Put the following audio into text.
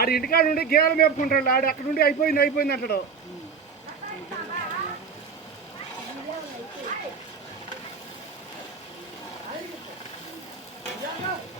ఆడు ఇంటికాడ నుండి గేదెలు మేపుకుంటాడు ఆడు అక్కడ నుండి అయిపోయింది అయిపోయింది అంటాడు Yeah.